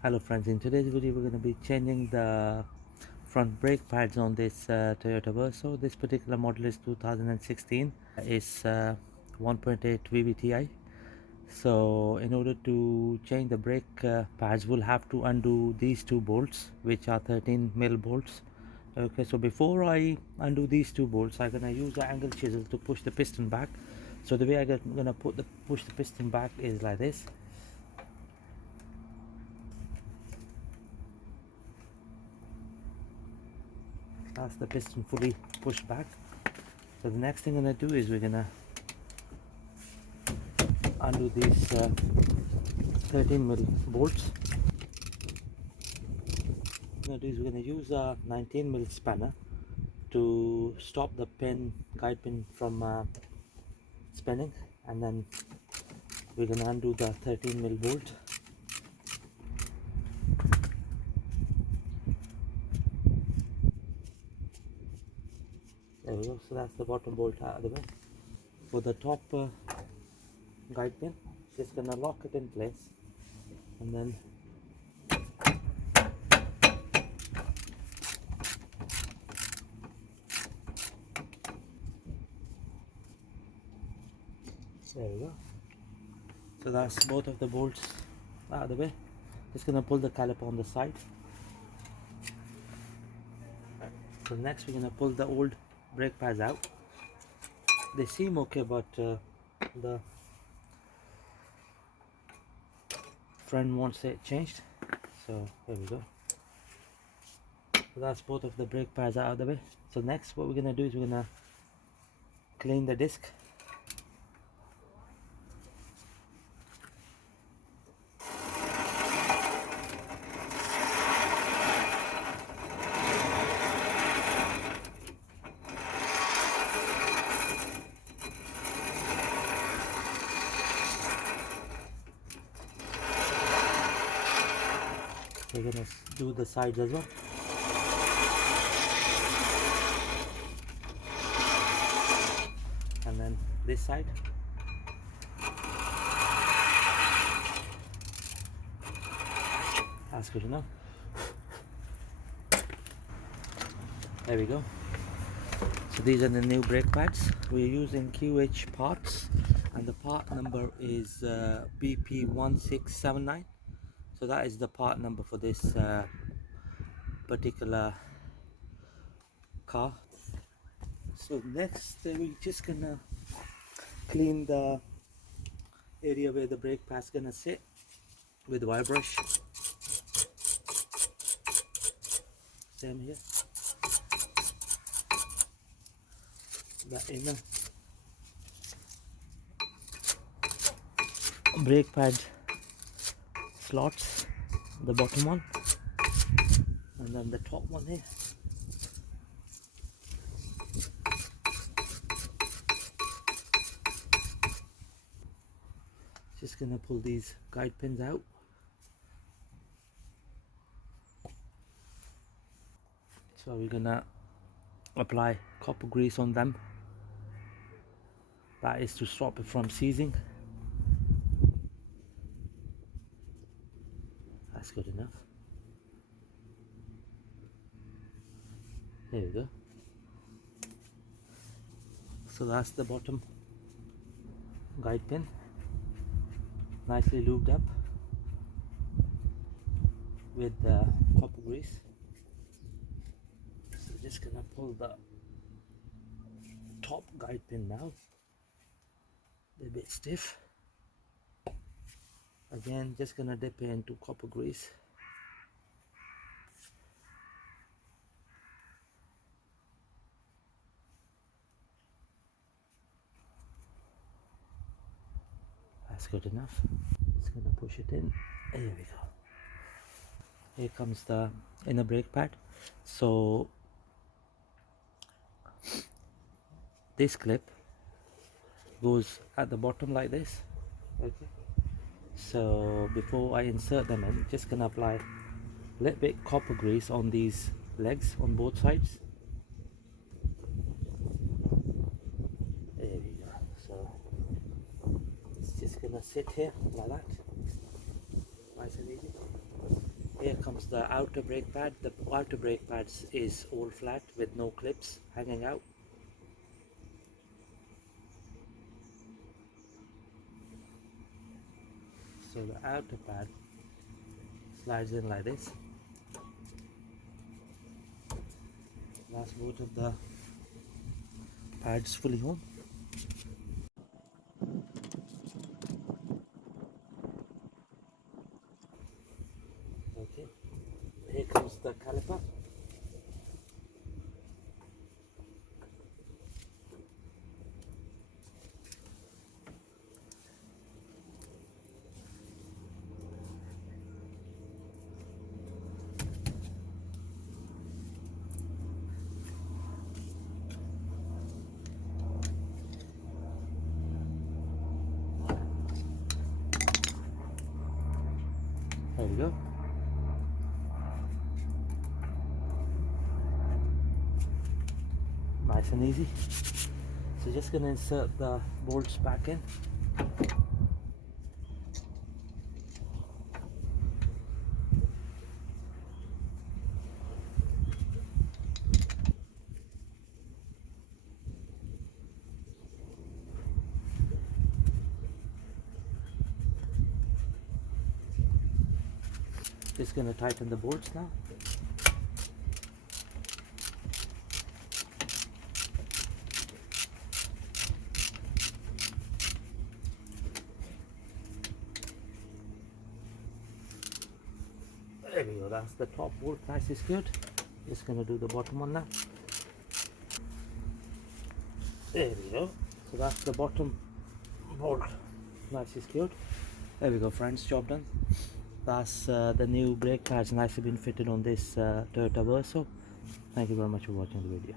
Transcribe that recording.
Hello friends, in today's video we're going to be changing the front brake pads on this Toyota Verso. This particular model is 2016. It's 1.8 vvti. So in order to change the brake pads, we'll have to undo these two bolts, which are 13mm bolts. Okay, so before I undo these two bolts, I'm going to use the angle chisel to push the piston back. So the way I'm going to push the piston back is like this. That's the piston fully pushed back. So the next thing I'm going to do is we're going to undo these 13mm bolts. What we're going to use a 19mm spanner to stop the guide pin from spinning, and then we're going to undo the 13mm bolt. There we go. So that's the bottom bolt out of the way. For the top guide pin, just going to lock it in place, and then there we go. So that's both of the bolts out of the way. Just going to pull the caliper on the side. So next we're going to pull the old brake pads out. They seem okay, but the friend wants it changed. So there we go. So that's both of the brake pads out of the way. So next what we're going to do is we're going to clean the disc. We're going to do the sides as well. And then this side. That's good enough. There we go. So these are the new brake pads. We're using QH parts, and the part number is BP1679. So that is the part number for this particular car. So next we're just gonna clean the area where the brake pad's gonna sit with wire brush. Same here. The inner brake pad slots, the bottom one, and then the top one here. Just gonna pull these guide pins out. So we're gonna apply copper grease on them. That is to stop it from seizing. That's good enough. There we go. So that's the bottom guide pin, nicely lubed up with copper grease. So just gonna pull the top guide pin now. They're a bit stiff. Again, just gonna dip it into copper grease. That's good enough. Just gonna push it in. There we go. Here comes the inner brake pad. So this clip goes at the bottom like this. Okay. So before I insert them in, just gonna apply a little bit copper grease on these legs on both sides. There we go. So it's just gonna sit here like that, nice and easy. Here comes the outer brake pad. The outer brake pads is all flat with no clips hanging out. So the outer pad slides in like this. That's both of the pads fully on. Okay, here comes the caliper. There we go. Nice and easy. So just gonna insert the bolts back in. Just gonna tighten the bolts now. There we go, that's the top bolt, nice is good. Just gonna do the bottom one now. There we go. So that's the bottom bolt, nice is good. There we go friends, job done. That's the new brake pads nicely been fitted on this Toyota Verso. Thank you very much for watching the video.